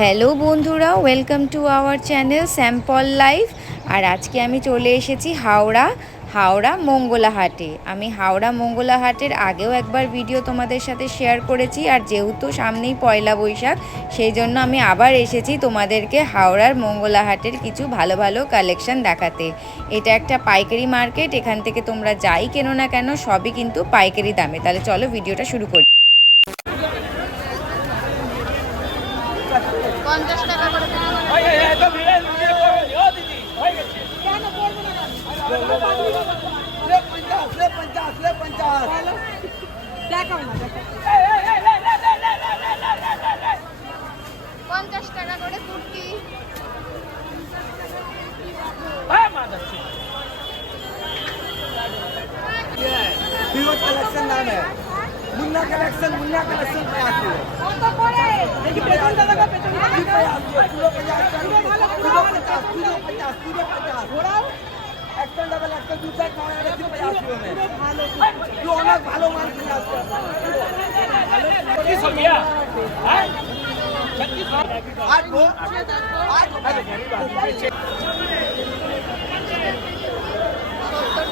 Hello বন্ধুরা, welcome to our channel sample life. আর আজকে আমি চলে এসেছি হাওড়া মঙ্গলা হাটে। আমি হাওড়া মঙ্গলা হাটের আগেও একবার ভিডিও তোমাদের সাথে শেয়ার করেছি, আর যেহেতু সামনেই পয়লা বৈশাখ, সেই জন্য আমি আবার এসেছি তোমাদেরকে হাওড়ার মঙ্গলা হাটের কিছু ভালো ভালো কালেকশন দেখাতে। এটা একটা পাইকারি মার্কেট, এখান থেকে তোমরা যাই কেনো না কেন সবই কিন্তু পাইকারি দামে। তাহলে চলো ভিডিওটা শুরু করি। 50 টাকা করে কুর্তি। कलेक्शन नाम है मुन्ना कलेक्शन 50 ভালো মাল কিনে আসছে।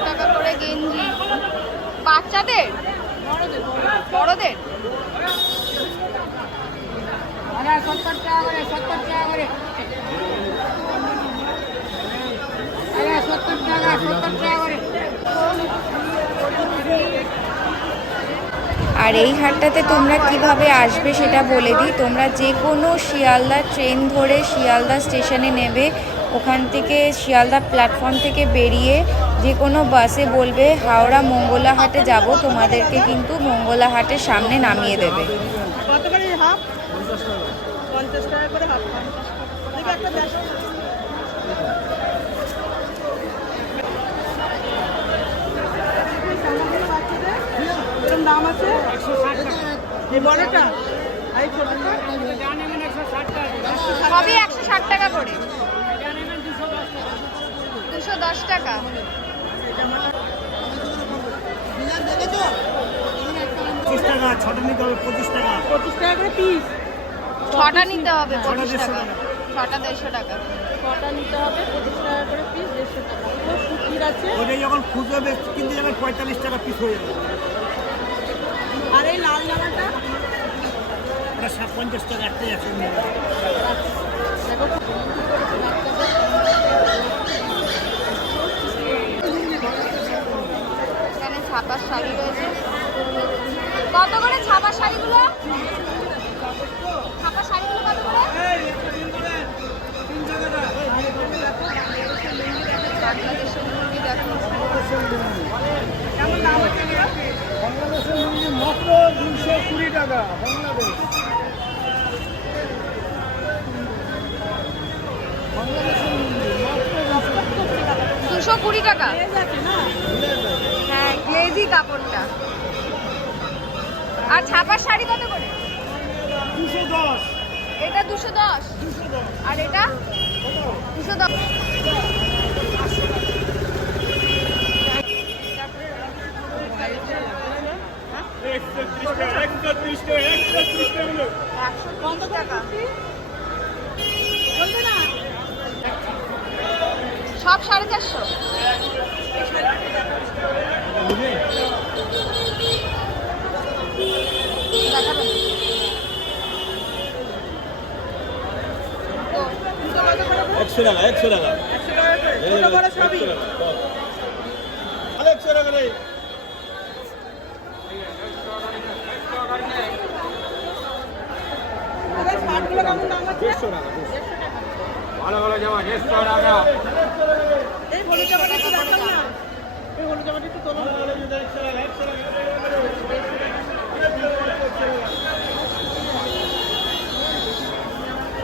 টাকা করে গেঞ্জি বাচ্চাদের, বড়দের। 70 টাকা করে 70 টাকা করে 70 টাকা 70 টাকা করে। আর এই হাটটাতে তোমরা কিভাবে আসবে সেটা বলে দিই। তোমরা যে কোনো শিয়ালদা ট্রেন ধরে শিয়ালদা স্টেশনে নেবে, ওখান থেকে শিয়ালদা প্ল্যাটফর্ম থেকে বেরিয়ে যে কোনো বাসে বলবে হাওড়া মঙ্গলা হাটে যাব, তোমাদেরকে কিন্তু মঙ্গলা হাটের সামনে নামিয়ে দেবে। কত করে হাফ? 50 টাকা করে হাফ। দেখি একটা দেখো। এরকম দাম আছে 160 টাকা। এই বড়টা এই ছোটটা জানেন 160 টাকা। সবই 160 টাকা করে। 210 টাকা। 25 টাকা, ছোট নিতে হবে 25 টাকা। 25 টাকা করে পিস। ছটা নিতে হবে ছটা 25 টাকা। 150 ছটা 150 টাকা। ছটা নিতে হবে 25 টাকা করে পিস, 150 টাকা। তো সুতির আছে। ওইটা যখন খুচরো কিনতে যাবেন 45 টাকা পিস হয়ে যাবে। আর এই লাল জামাটা ওটা 50 টাকা একটাই আছে। এখানে ছাপার শাড়ি রয়েছে। কত করে ছাপার শাড়িগুলো? ছাপার শাড়িগুলো কত করে? বাংলাদেশের মুরগি দেখো। কেমন দাম আছে এগুলো? বাংলাদেশের মুরগি মাত্র 220 টাকা। বাংলাদেশ 220 টাকা। লেজ আছে না? হ্যাঁ, গ্লেজি কাপড়টা। আর ছাপার শাড়ি কত করে? 210। এটা 210। আর এটা 210। কত টাকা? বলবে না? সব 450। দেখাবেন? তো, দুটো কত করে? 100 টাকা 100 টাকা। 100 টাকা করে। ছোট বড় সবই। 100 টাকা রে। তবে শার্টগুলো কেমন দাম আছে? 150 টাকা। 150 টাকা। ভালো ভালো জামা 150 টাকা। এই হলুদ জামাটা একটু দেখান না। এই হলুদ জামাটা একটু তোলো।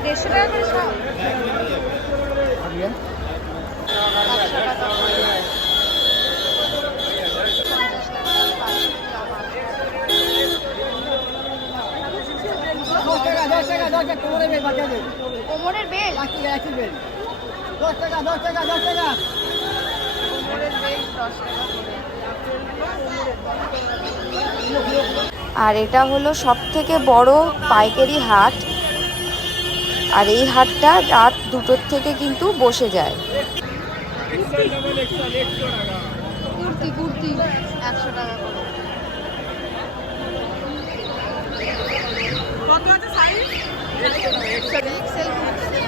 150 টাকা করে সব। 100 টাকা। 50 টাকা। কোমরের বেল। কোমরের বেল 10 টাকা করে। আর এটা হলো সবথেকে বড় পাইকারি হাট। আর এই হাটটা রাত 2টোর থেকে কিন্তু বসে যায়। কুর্তি কুর্তি 100 টাকা করে। কত আছে সাইজ? এক্সেল কুর্তি।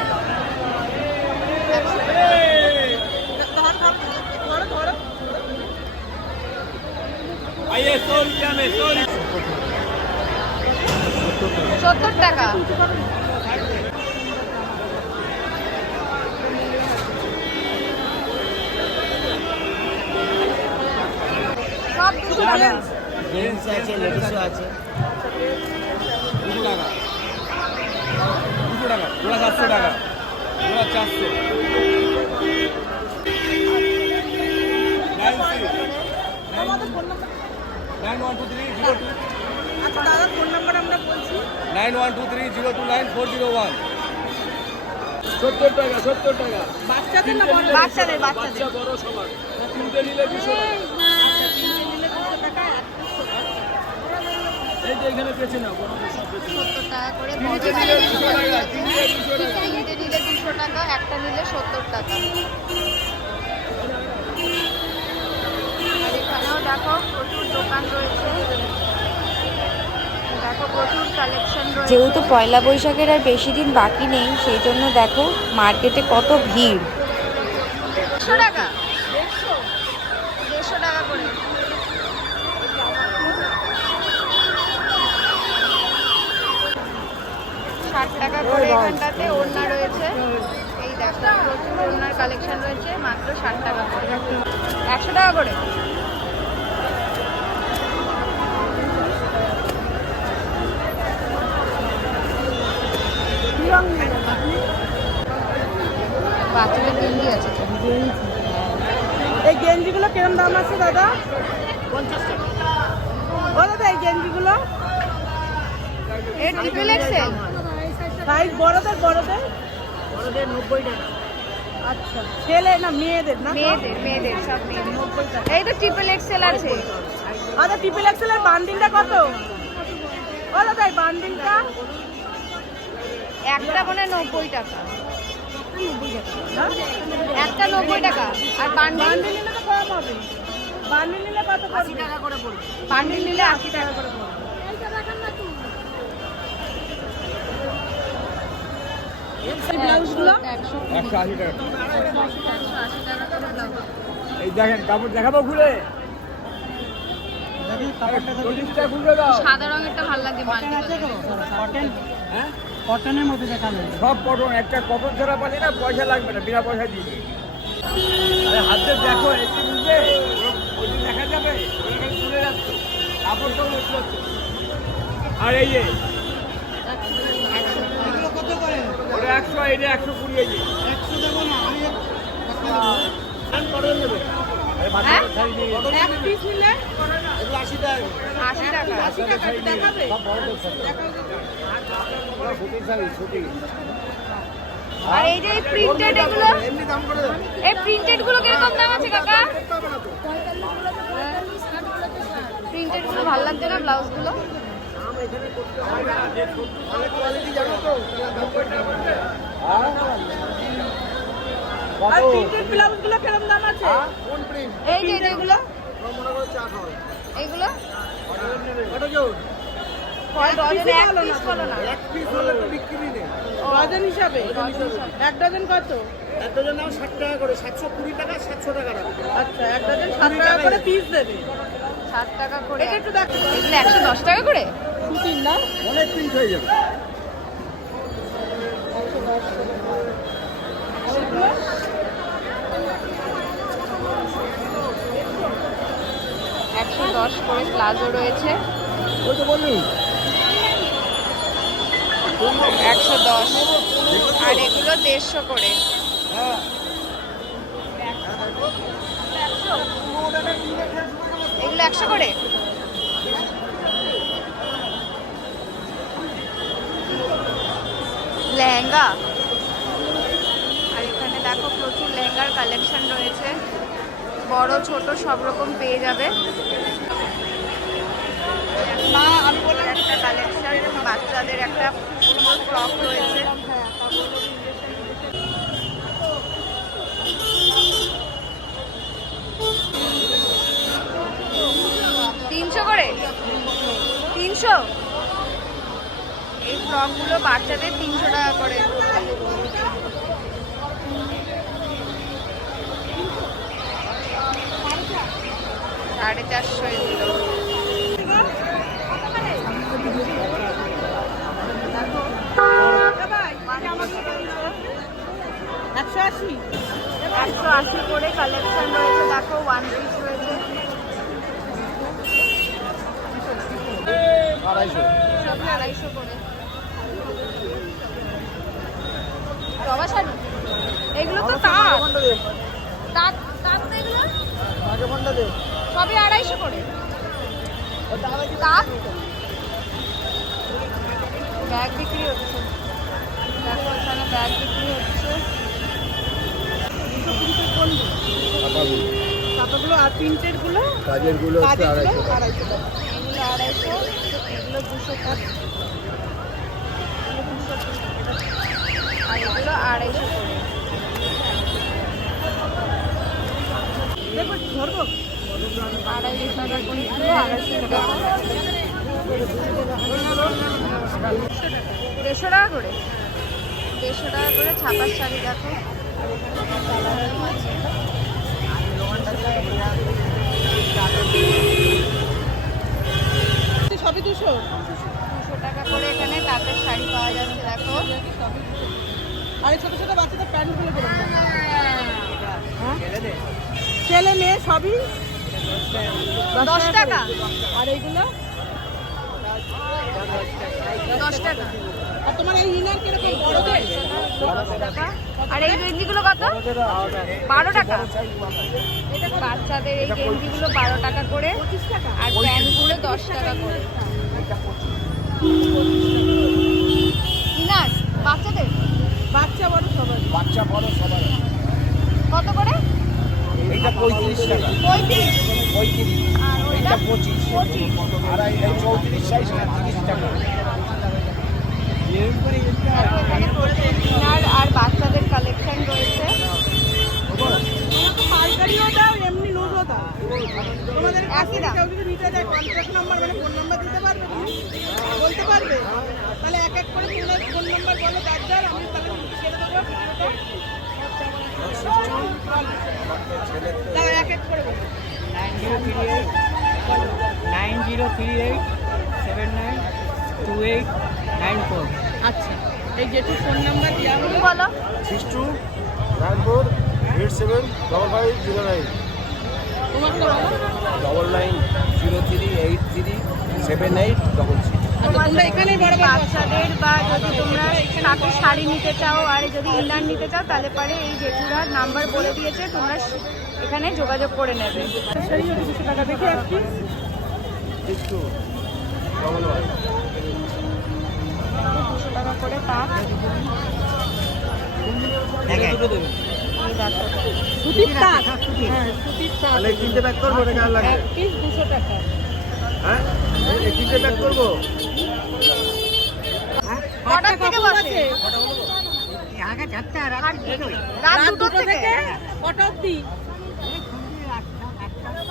ধরো ধরো। आइए 100 रुपया में 100 70 টাকা। সব 200 টাকা। জেন্টস আছে, লেডিসও আছে। 200 টাকা 200 টাকা জোড়া 700 টাকা জোড়া 400 আমাদের ফোন নাম্বার 912302 আচ্ছা দাদার ফোন নাম্বার আমরা বলছি। 9123029401 70 টাকা 70 টাকা বাচ্চাদের না বড়? বাচ্চাদের বাচ্চা বড় সবার তিনটে নিলে 200 টাকা নিলে 200 টাকা, এক পিস 200 টাকা। এই যে এখানে বেছে নাও বড়দের সব বেছে নাও 70 টাকা করে। তিনটে নিলে 200 টাকা তিনটে 200 টাকা তিনটে নিলে 200 টাকা, একটা নিলে 70 টাকা। আর এখানেও দেখো প্রচুর দোকান রয়েছে, দেখো প্রচুর কালেকশন রয়েছে। যেহেতু পয়লা বৈশাখের আর বেশি দিন বাকি নেই, সেই জন্য দেখো মার্কেটে কত ভিড়। 100 টাকা, 150 টাকা করে। ৳60 করে এখানটাতে ওড়না রয়েছে। এই দেখো প্রচুর ওড়নার কালেকশন রয়েছে, মাত্র 60 টাকা করে। 100 টাকা করে। বাচ্চাদের গেঞ্জি আছে তো। এই গেঞ্জিগুলো কিরম দাম আছে দাদা? 50 টাকা। ও দাদা এই গেঞ্জিগুলো এর ট্রিপল এক্সেল সাইজ বড়দের বড়দের 90 টাকা। আচ্ছা ছেলে না মেয়েদের না? মেয়েদের সব মেয়েদের। এই তো ট্রিপল এক্সেল আছে। আচ্ছা ট্রিপল এক্সেল এর বান্ডিলটা কত? ও দাদা এই বান্ডিলটা একটা মনে হয় 90 টাকা, হ্যাঁ? একটা 90 টাকা। আর বান্ডিল বান্ডিল নিলে তো কম হবে। বান্ডিল নিলে কত? 80 টাকা করে পড়বে। বান্ডিল নিলে 80 টাকা করে পড়বে। এই ব্লাউজগুলো 180 টাকা 180 টাকা করে ব্লাউজ। এই দেখেন কাপড় দেখাবো খুলে চল্লিশটা খুলে দাও সাদা রঙেরটা ভালো লাগে মাল্টি কটন, হ্যাঁ কটনের মধ্যে দেখানো। সব কটন একটা কটন ছাড়া পালি না পয়সা লাগবে না বিনা পয়সা দিয়ে দিই। আরে হাতে দেখো এই যে বুঝবে ওই যে দেখা যাবে ওখানে তুলে যাচ্ছে কাপড় তো নষ্ট হচ্ছে আর এই যে এগুলো কত করে? ওটা 100 এটা 120 এই যে 100 দেবো না আমি। কটন নেবে আরে মাথা হ্যাঁ? ছাই দিয়ে এক পিস নিলে এগুলো 80 টাকা 80 টাকা। 80 টাকা দেখাবে। সব বড়দের সব সুতি শাড়ি সুতি আর এই যে প্রিন্টেড এগুলো, এমনি দাম করে দেবো এই প্রিন্টেড গুলো কিরকম দাম আছে কাকা? প্রিন্টেড গুলো ভালো লাগছে না ব্লাউজ গুলো? আর প্রিন্টেড ব্লাউজগুলো কিরম দাম আছে? কোন প্রিন্ট এই যে এগুলো, মনে করে চা খাও এইগুলো কত জোর কয় ডজন? এক পিস বলো না। এক পিস হলে তো বিক্রি নেই ডজন হিসাবে? এক ডজন কত? এক ডজন নাও 60 টাকা করে 720 টাকা 700 টাকা রাখবে আচ্ছা এক ডজন 7 টাকা করে পিস দেবে। 60 টাকা করে। এটা একটু দেখো। এগুলো 110 টাকা করে। সুতির না? অনেক প্রিন্ট হয়ে যাবে এগুলো? 110 করে প্লাজো রয়েছে। ওই তো বললি 110 আর এগুলো 150 করে। হ্যাঁ এগুলো 100 করে। লেহেঙ্গা, আর এখানে দেখো প্রচুর লেহেঙ্গার কালেকশন রয়েছে, বড় ছোট সব রকম পেয়ে যাবে। না আমি বললাম একটা কালেকশন, বাচ্চাদের একটা সুন্দর ফ্রক রয়েছে। বাচ্চাদের 300 টাকা করে। সাড়ে 400 এগুলো। একশো 180 করে কালেকশন রয়েছে, দেখো 1 পিস রয়েছে, 250 করে। জবা শাড়ি এগুলো তো তাঁত তাঁত তাঁত তো এগুলো সবই 250 করে। তাঁত ব্যাগ বিক্রি হচ্ছে, দেখো এখানে ব্যাগ বিক্রি হচ্ছে। ছাপাগুলো আর প্রিন্টেড গুলো কাজের গুলো হচ্ছে 250 টাকা। 250 টাকা। এগুলো 250, এগুলো 200 টাকা, আর এগুলো 250 করে। দেখো ধরবো 250 টাকা করে কিলো, 250 টাকা, 150 টাকা করে, 150 টাকা করে ছাপার শাড়ি। দেখো সবই 200 200 টাকা করে এখানে তাঁতের শাড়ি পাওয়া যাচ্ছে। দেখো আর এই ছোট ছোট বাচ্চাদের প্যান্ট গুলো করে ছেলে মেয়ে সবই 10 টাকা, আর এইগুলো 10 টাকা, আর তোমার এই ইনার কিরকম বড় 10 টাকা। আর এই গেঞ্জিগুলো কত? 12 টাকা। বাচ্চাদের এই গেঞ্জিগুলো 12 টাকা করে, আর প্যান্টগুলো 10 টাকা করে। ইনার বাচ্চাদের বাচ্চা বড় সবাই বাচ্চা বড় সবার কত করে? এইটা 35 টাকা, 35, 35, আর ওইটা এইটা 25, আর এই 34 সাইজ 30 টাকা। দেখো এখানে প্রচুর ইনার আর বাচ্চাদের কালেকশন রয়েছে। পাইকারিও দাও এমনি লুজও দাও তোমাদের একই দাম। কেউ যদি নিতে চায় কন্ট্যাক্ট নাম্বার মানে ফোন নাম্বার দিতে পারবে তুমি? বলতে পারবে? তাহলে এক এক করে তোমার ফোন নাম্বার বলো যার যার, আমি তাহলে ছেড়ে দেবো ভিডিওটা। দাও এক এক করে বলো। 9038792894। আচ্ছা এই যেটু ফোন নাম্বার দেওয়া তুমি হলো বলো 6294850509 তোমারটা বলো। 9903837866। আচ্ছা তোমরা এখানেই বড় বড় বাচ্চাদের বা যদি তোমরা তাঁতের শাড়ি নিতে চাও আর যদি ইনার নিতে চাও তাহলে পারে এই জেঠুরার নাম্বার বলে দিয়েছে, তোমরা এখানে যোগাযোগ করে নেবে। শাড়ি 200 টাকা দেখে আসছি। 200 টাকা করে তাঁত। এই দেখো সুতির তাঁত। হ্যাঁ সুতির তাঁত। তাহলে কিনতে ব্যাক করবো না কেমন লাগে? এক পিস 200 টাকা। হ্যাঁ এই কিনতে ব্যাক করবো? কটার থেকে বসে? রাত দুটো থেকে। কটা অবধি?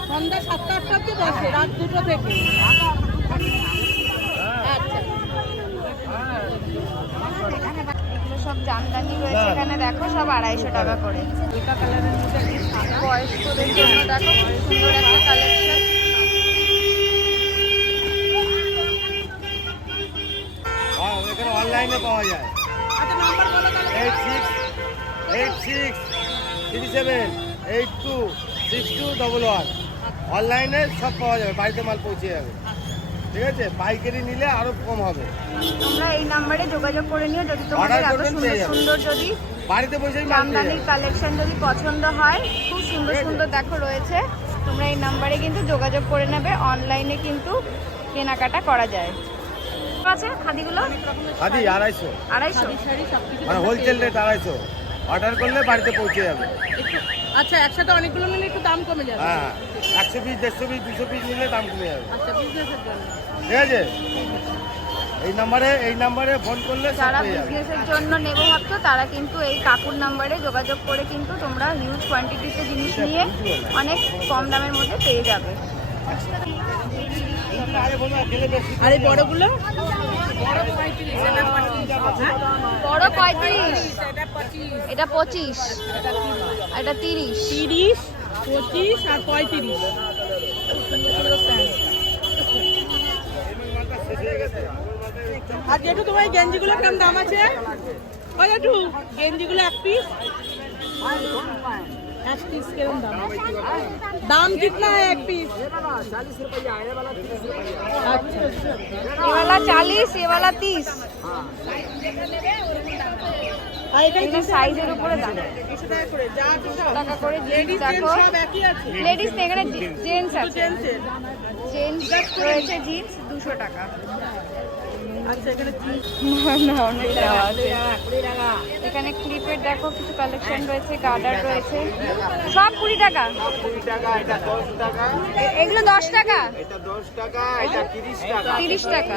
সন্ধ্যা 7টা 8টা অবধি বসে, রাত 2টো থেকে। আচ্ছা এগুলো সব জামদানি রয়েছে এখানে, দেখো সব 250 টাকা করে। এটা কালারের মধ্যে একটু সাদা। বয়স্কদের জন্য দেখো খুব সুন্দর একটা কালেকশন। হ্যাঁ এখানে অনলাইনে পাওয়া যায়। আচ্ছা নাম্বার বলো তাহলে। 868637826211। অনলাইনে সব পাওয়া যাবে, বাড়িতে মাল পৌঁছে যাবে। ঠিক আছে, পাইকারি নিলে আরো কম হবে। তোমরা এই নাম্বারে যোগাযোগ করে নিও যদি তোমাদের Order এত করবেন, সুন্দর পেয়ে যাবেন। সুন্দর যদি বাড়িতে বসেই মাল পেয়ে জামদানির যাবে। কালেকশন যদি পছন্দ হয়, খুব সুন্দর সুন্দর দেখো রয়েছে, তোমরা এই নাম্বারে কিন্তু যোগাযোগ করে নেবে। অনলাইনে কিন্তু কেনাকাটা করা যায়। আছে খাদিগুলো খাদি 250, 250। শাড়ি সব কিছু মানে হোলসেল রেট 250। অর্ডার করলে বাড়িতে পৌঁছে যাবে। একটু আচ্ছা একসাথে অনেকগুলো নিলে একটু দাম কমে যাবে। হ্যাঁ 100 পিস 150 পিস 200 পিস নিলে দাম কমে যাবে। আচ্ছা বিজনেসের জন্য। ঠিক আছে, এই নাম্বারে ফোন করলে সব যারা পেয়ে যাবে। বিজনেসের জন্য নেবো ভাবছো তারা কিন্তু এই কাকুর নাম্বারে যোগাযোগ করে কিন্তু তোমরা হিউজ কোয়ান্টিটিতে জিনিস নিয়ে অনেক কম দামের মধ্যে পেয়ে যাবে। আর এই বড়গুলো বড় 35, এটা 25, এটা 30। 30, 25 আর 35। আর যেটু তোমার এই গেঞ্জিগুলো কেমন দাম আছে? ও যেটু গেঞ্জিগুলো এক পিস কেরম দাম? दाम कितना है एक पीस? 40 रुपया, ये वाला 30 रुपया। अच्छा, ये वाला 40, ये वाला 30। আর এখানে এটা সাইজের উপরে দাম। 20 টাকা করে যা আছে সব। টাকা করে লেডিস জিন্স জেন্টস দেখো। সব একই আছে। লেডিস এখানে জেন্টস আছে। জেন্টসের। জেন্টস রয়েছে জিন্স 200 টাকা। আচ্ছা এখানে জিন্স না অনেক দেওয়া আছে। এখানে ক্লিপের দেখো কিছু কালেকশন রয়েছে, গার্ডার রয়েছে, সব 20 টাকা। 20 টাকা, এটা 10 টাকা, এগুলো 10 টাকা, এটা 10 টাকা, এটা 30 টাকা, 30 টাকা।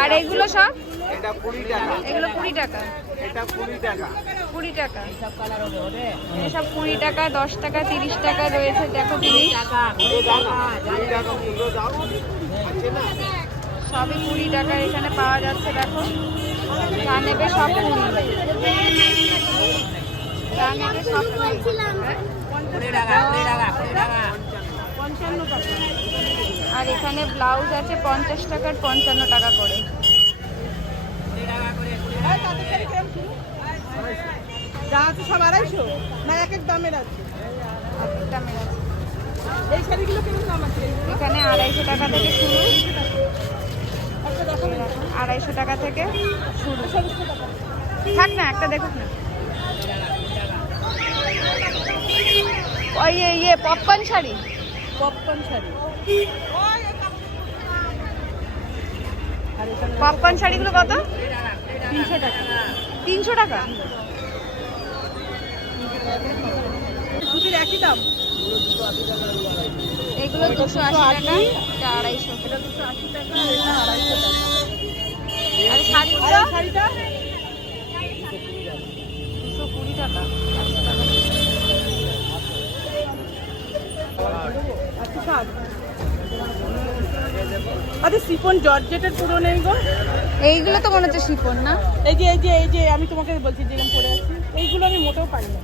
আর এগুলো সব, এটা 20 টাকা, এগুলো 20 টাকা, এটা 20 টাকা। 20 টাকা। এসব 20 টাকা, 10 টাকা, 30 টাকা রয়েছে। দেখো জিনিস পুরো দাও না, 20 টাকা পুরো দাও। আছে না? সবই 20 টাকার এখানে পাওয়া যাচ্ছে। দেখো যা নেবে সব 20, যা নেবে সব 20। আর এখানে ব্লাউজ আছে 50 টাকার 55 টাকা করে। যা আছে সব 250 না এক এক দামের আছে? দামের আছে। এই শাড়িগুলো কেমন দাম আছে? এখানে 250 টাকা থেকে শুরু, একটা দেখো না। 250 টাকা থেকে শুরু। থাক না, একটা দেখুক না। ওই ইয়ে পপকর্ন শাড়ি, পপকর্ন শাড়ি। আর এখানে পপকর্ন শাড়িগুলো কত? 300 টাকা। 300 টাকা। দুটির একই দাম। এগুলো 280 টাকা, এটা 250। এটা 280 টাকা, এটা 250 টাকা। আর আর শাড়িগুলো এই শাড়িটা 220 টাকা। আচ্ছা স্যার, আরে শিফন জর্জেটের পুরো নেই গো। এইগুলো তো মনে হচ্ছে শিফন না? এই যে আমি তোমাকে বলছি যেরকম পরে আছি, এইগুলো আমি মোটেও পারি না।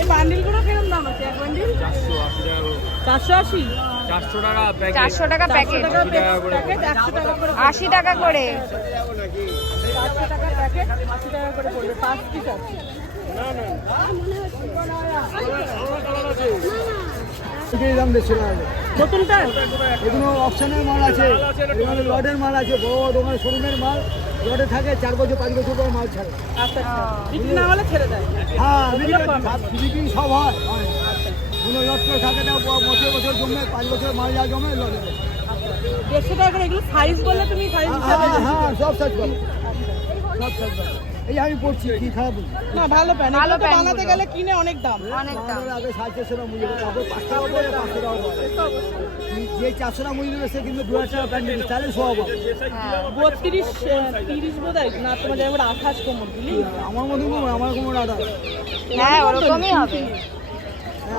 এই বান্ডিলগুলো কিরকম দাম আছে? এক বান্ডিল 480। 400 টাকা প্যাকেট। 400 টাকা প্যাকেট, 100 টাকা করে 80 টাকা করে। 400 টাকা প্যাকেট, 80 টাকা করে পড়বে। 5 পিস আছে। দাম বেশি লাগে। নতুনটা এগুলো অপশনের মাল আছে, এগুলো লডের মাল আছে, বড় দোকান শোরুমের মাল লডে থাকে, 4 বছর 5 বছর পর মাল ছাড়ে। আচ্ছা আচ্ছা, বিক্রি না হলে ছেড়ে দেয়। হ্যাঁ বিক্রি সব হয়। কোনো লট করে থাকে না, বছর বছর জমে, 5 বছর মাল যা জমে লডে। 150 টাকা করে। এগুলো সাইজ বললে তুমি সাইজ হিসাবে হ্যাঁ হ্যাঁ সব সাইজ পাবে, সব সাইজ পাবে। এই আমি পড়ছি কি খারাপ বলছি? না ভালো প্যান্ট। ভালো এগুলো তো প্যান্ট বানাতে গুলো। গেলে কিনে অনেক দাম। অনেক দাম। আগে 400 টাকা মূল্য, তারপর 5 টাকা পড়ে 500 টাকা পড়ে। যে 400 টাকা মূল্য সে কিন্তু 2000 টাকা প্যান্ট দিচ্ছে, তাহলে সব হবে। হ্যাঁ 32, 30 বোধ হয় না, তোমার যেমন 28 কোমর বুঝলি। আমার মতো কোমর, আমার কোমর আদা হ্যাঁ ওরকমই হবে।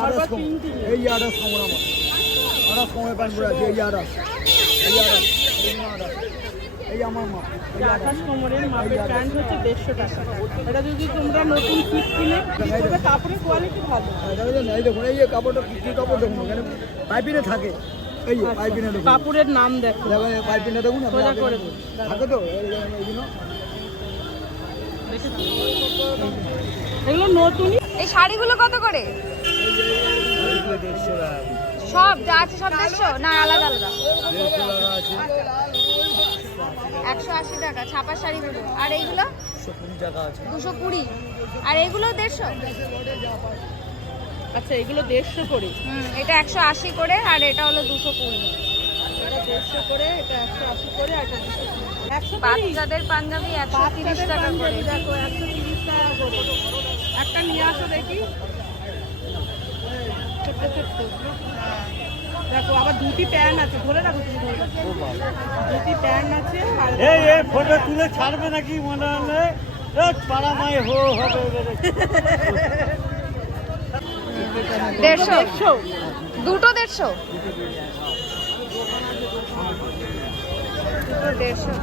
আদাস কোমর, এই আদাস কোমর আমার, আদাস কোমরের প্যান্ট পরে আছে, এই আদাস, এই আদাস, এই আমার মা, এই আদাস। 28 কোমরের মাপের প্যান্ট হচ্ছে 150 টাকা। এটা যদি তোমরা নতুন ফিট কিনে করবে, কাপড়ের কোয়ালিটি ভালো। এই দেখুন, এই যে কাপড়টা কি কাপড় দেখুন, এখানে পাইপিনে থাকে, এই যে পাইপিনে দেখুন, কাপড়ের নাম দেখো। দেখো এই পাইপিনে দেখুন, সোজা করে দিন। থাকে তো এইগুলো। এগুলো নতুনই। এই শাড়িগুলো কত করে? সব যা আছে সব 150 না আলাদা আলাদা? 180 টাকা ছাপার শাড়িগুলো। আর এইগুলো 220। আর এইগুলো 150। আচ্ছা এগুলো 150 করে। এটা 180 করে আর এটা হলো 220। এটা 150 করে, এটা 180 করে, আর এটা 220। 130। বাচ্চাদের পাঞ্জাবি 130 টাকা করে। দেখো 130 টাকা করে। একটা নিয়ে আসো দেখি। ছোট্ট ছোট্ট। দেখো আবার দুটি প্যান্ট আছে, ধরে রাখো তুমি, ধরে রাখো। দুটি প্যান্ট আছে আর এই ফটো তুলে ছাড়বে নাকি মনে হলে পাড়া মাই হবে। 150। দুটো 150। দুটো 150।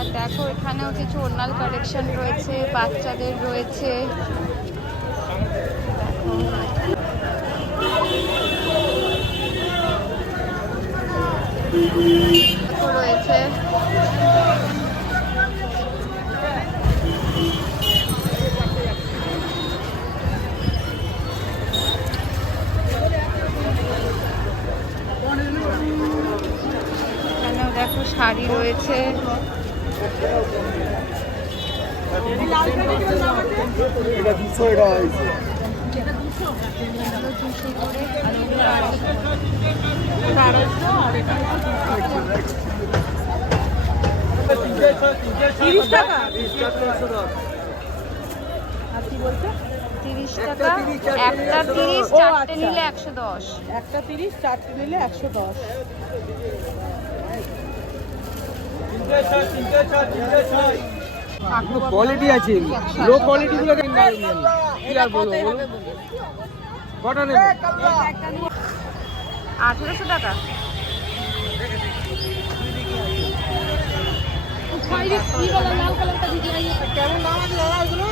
আর দেখো এখানেও কিছু ওড়নার কালেকশন রয়েছে, বাচ্চাদের রয়েছে। দেখো রয়েছে এখানেও দেখো শাড়ি রয়েছে। এটা 200 এটা হয়েছে। তিরিশ টাকা 30 টাকা একটা 30, ও, চারটে আচ্ছা। নিলে 110। একটা 30, চারটে নিলে 110। কোয়ালিটি আছে, লো কোয়ালিটি গুলো কি আর বলবো কটা নেবে? 1800 টাকা। কেমন দাম আছে দাদা ওইগুলো?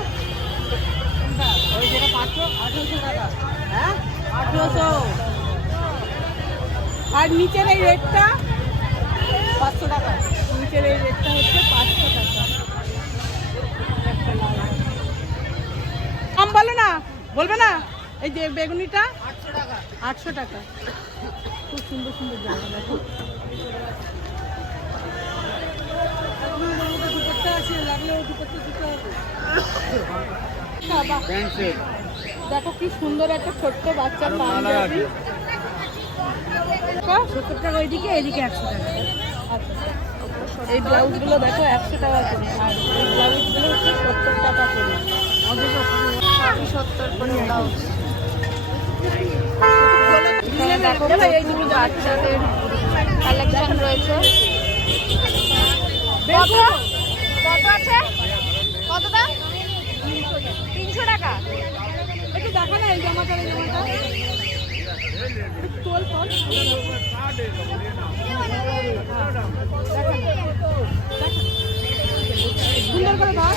ওই যেটা 1800 টাকা। হ্যাঁ 1800। আর নিচের এই রেটটা 500 টাকা। নিচের এই রেটটা হচ্ছে 500 টাকা। দাম বলো না, বলবে না? এই যে বেগুনিটা 800 টাকা। খুব সুন্দর সুন্দর জামা দেখো। দুপাট্টা আছে, লাগলে ওই দুপাট্টা দিতে হবে। বাহ, দেখো কি সুন্দর একটা ছোট্ট বাচ্চার পাঞ্জাবি। 70 টাকা ওইদিকে, এদিকে 100 টাকা। এই ব্লাউজগুলো দেখো 100 টাকা করে, আর এই ব্লাউজগুলো হচ্ছে 70 টাকা করে। সবই 70 করে ব্লাউজ। এখানে দেখো প্রচুর বাচ্চাদের কালেকশন রয়েছে। কত কত আছে? কত দাম? 300 টাকা। একটু দেখা না এই জামাটা, এই জামাটা একটু তোল তোল। সুন্দর করে দাও।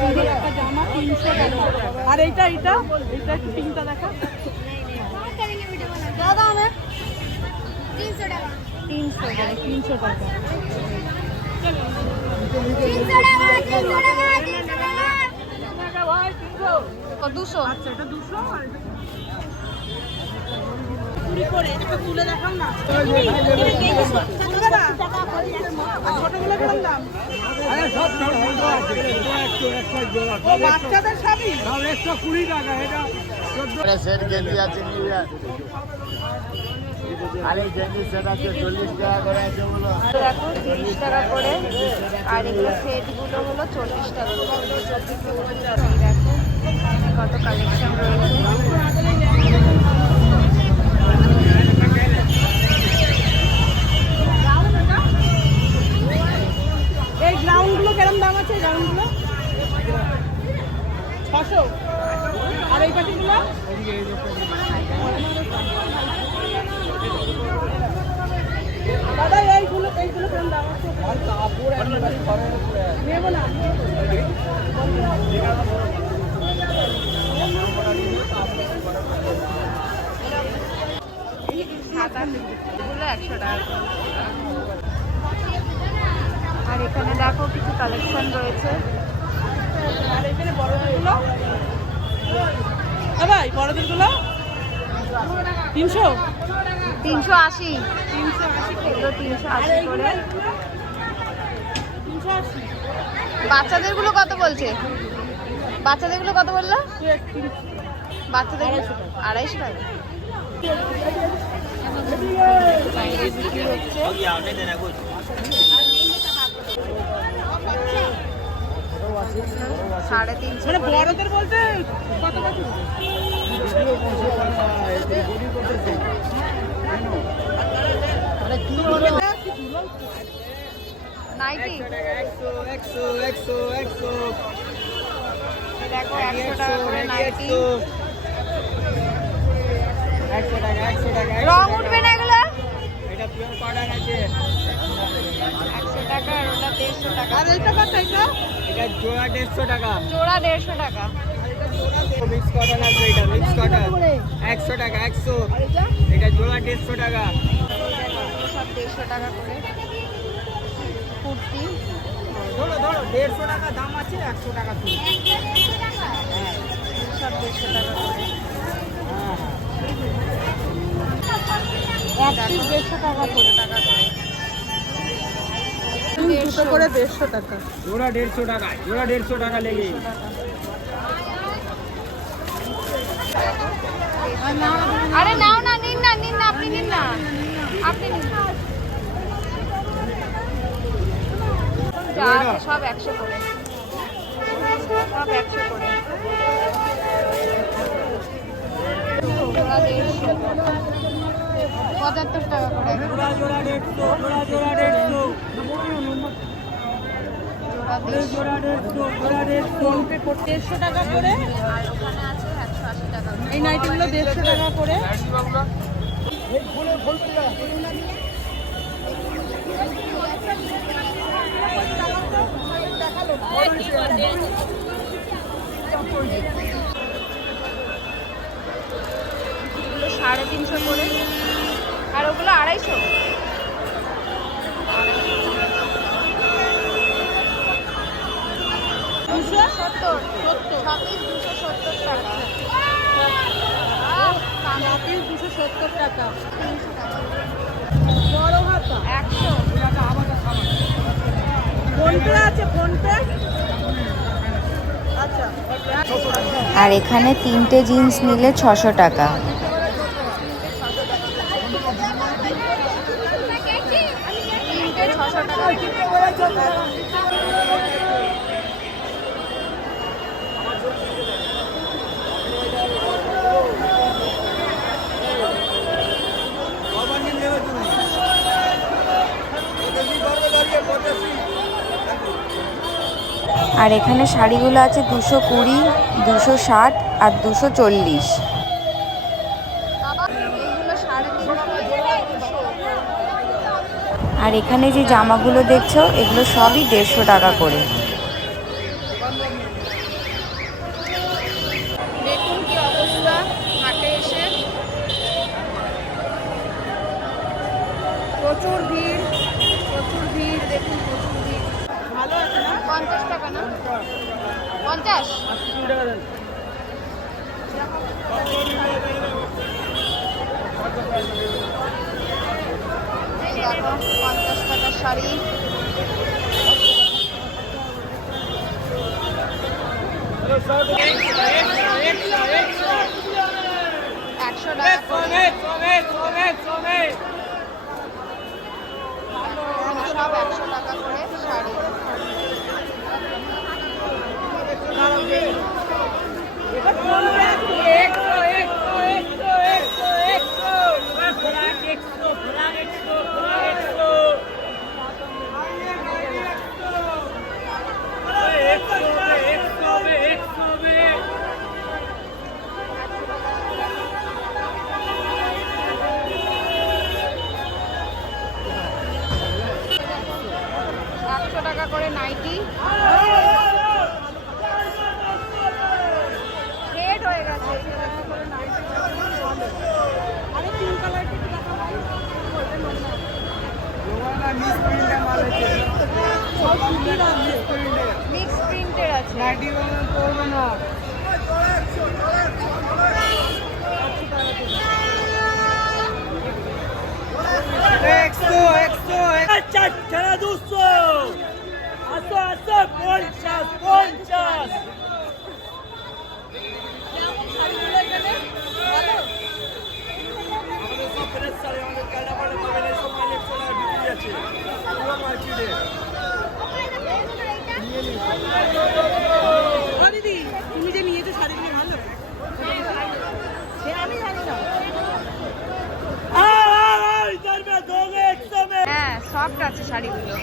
সুন্দর একটা জামা 300 টাকা। আর এইটা এইটা এইটা একটু পিঙ্কটা দেখা। 300 টাকা। 300 টাকা। ও 200। আচ্ছা এটা 200 আর কুড়ি করে একটা তুলে দেখাও না। তুলবে না? আর ছোটগুলো কেমন দাম? আরে সব ছোট ছোট আছে, একশো জোড়া, ও বাচ্চাদের সবই? সব 120 টাকা। এটা 14 সেট গেঞ্জি আছে নিয়ে আরে গেঞ্জি সেট আছে 40 টাকা করে আছে বলো। দেখো 30 টাকা করে, আর এগুলো সেটগুলো হলো 40 টাকা করে। এই দেখো কত কালেকশন রয়েছে। এই গ্রাউন্ডগুলো কেরম দাম আছে? গ্রাউন্ডগুলো 600। আর এই পাটিগুলো দাদা এইগুলো কেরম দাম আছে? নেবো না। এগুলো 100 টাকা করে। আর এখানে দেখো কিছু কালেকশন রয়েছে। আর এখানে বড়দেরগুলো, ভাই বড়দেরগুলো 300। 380। 380 এগুলো 380 করে। 380। বাচ্চাদেরগুলো কত বলছে? বাচ্চাদেরগুলো কত বললো? 231। বাচ্চাদের 250 টাকা। চাইনিজ বিক্রি হচ্ছে। 350 মানে বড়দের বলতে কত কত? নাইটি 100 দেখো 100 টাকা করে নাইটি। 100 টাকা 100 টাকা রং উঠবে না এগুলো? এটা পিওর কটন আছে 100 টাকা আর ওটা 150 টাকা। আর এইটা কত এটা? এটা জোড়া 150 টাকা জোড়া 150 টাকা। মিক্স কটন আছে এটা মিক্স কটন 100 টাকা 100 এটা জোড়া 150 টাকা এগুলো সব 150 টাকা করে। কুর্তি ধরো ধরো 150 টাকা দাম আছে 100 টাকা শুরু সব 150 টাকা করে। এক পিস 150 টাকা করে। টাকা করে। দুটো করে 150 টাকা। জোড়া 150 টাকা জোড়া 150 টাকা লেগে আরে নাও না, নিন না, নিন না, আপনি নিন না, আপনি নিন না। যা আছে সব 100 করে, সব 100 করে। জোড়া 150, 75 টাকা করে। জোড়া জোড়া 150 জোড়া জোড়া 150 জোড়া 150। জোড়া 150 জোড়া 150 ফোনপে করতে 150 টাকা করে। আর ওখানে আছে 180 টাকা করে। এই নাইটিগুলো 150 টাকা করে। এগুলো 350 করে আর ওগুলো 250। সত্তর সব পিস 270 টাকা। পিস 270 টাকা। 300 টাকা। বড় হাতা 100। ফোনপে আছে ফোনপে। আচ্ছা আর এখানে 3টে জিন্স নিলে 600 টাকা। তিনটে 600 টাকা। আর এখানে শাড়িগুলো আছে 220, 260 আর 240। বাবা এইগুলো 350। আর এখানে যে জামাগুলো দেখছো এগুলো সবই 150 টাকা করে। দেখুন কি অবস্থা হাটে এসে, প্রচুর ভিড়, প্রচুর ভিড়। দেখুন প্রচুর ভিড়। ভালো আছে না? 50 টাকা না? 50? এই দেখো 50 টাকার শাড়ি। 100 টাকা করে। সব 100 টাকা করে শাড়ি। টাকা করে নাইটি। রেড হয়ে গেছে। আরে পিঙ্ক কালার কি টাকা ভাই? সব সুতির আছে। মিক্স প্রিন্টের আছে। শাড়িগুলো এখানে ভালো। ও দিদি তুমি যে নিয়েছো শাড়িগুলো ভালো। সে আমি জানি না। হ্যাঁ সফট আছে শাড়িগুলো।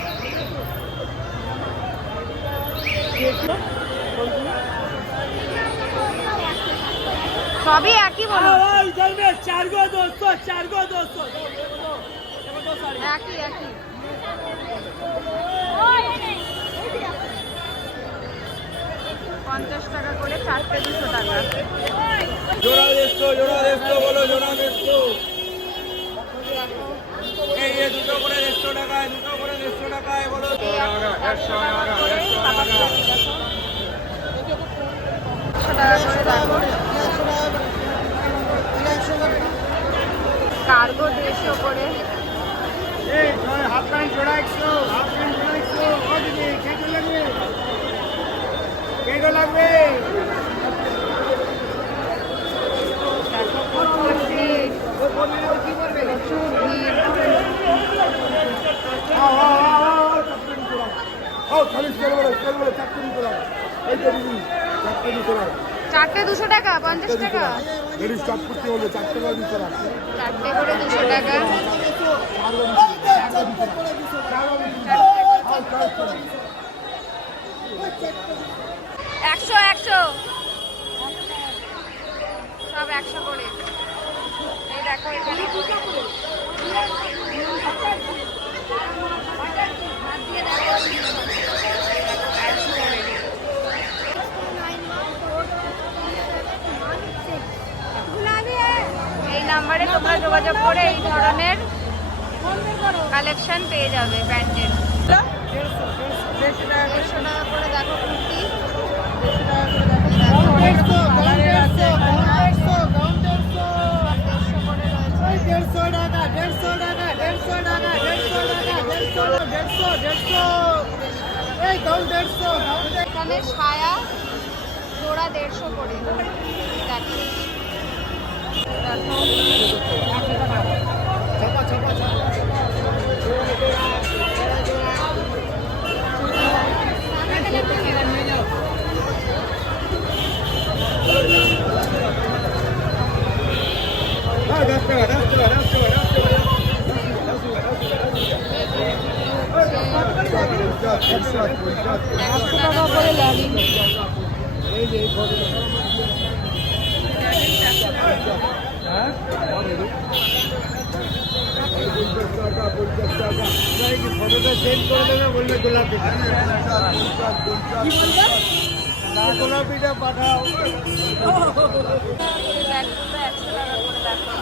সবই একই মনে হচ্ছে। একই একই। 50 টাকা করে চারটে, 200 টাকা। জোড়া দেড়শো বলো, জোড়া দেড়শো। এই যে দুটো করে 150 টাকায়, দুটো করে 150 টাকায় বলো। 100 টাকা করে কাবাব প্লেট দেখো। 100 টাকা করে দেখো। কার্গো 150 করে। হাফ প্যান্ট জোড়া 100, হাফ প্যান্ট জোড়া 100। ও দিদি কেটে লাগবে, কেটে লাগবে। দেখো প্রচুর ভিড়, প্রচুর ভিড়। খালি তেল বলে চারটে দিতে লাগে। এই তো দিদি চারটে দিতে লাগে। চারটে 200 টাকা, 50 টাকা। লেডি স্টপ করতে বলবে, চারটে করে দিতে লাগে। চারটে করে 200 টাকা। একশো 100 সব 100 করে। এই দেখো এখানে এই নাম্বারে তোমরা যোগাযোগ করে এই ধরনের কালেকশন পেয়ে যাবে প্যান্টের। 150 টাকা করে দেখো কুর্তি। 150 টাকা করে রয়েছে। 150 এখানে সায়া জোড়া 150 করে। দেখো ফটোটা সেন্ড করে দেবে, বলবে গোলাপি। গোলাপিটা পাঠাও। ব্যাগগুলো 100 টাকা করে দেখো।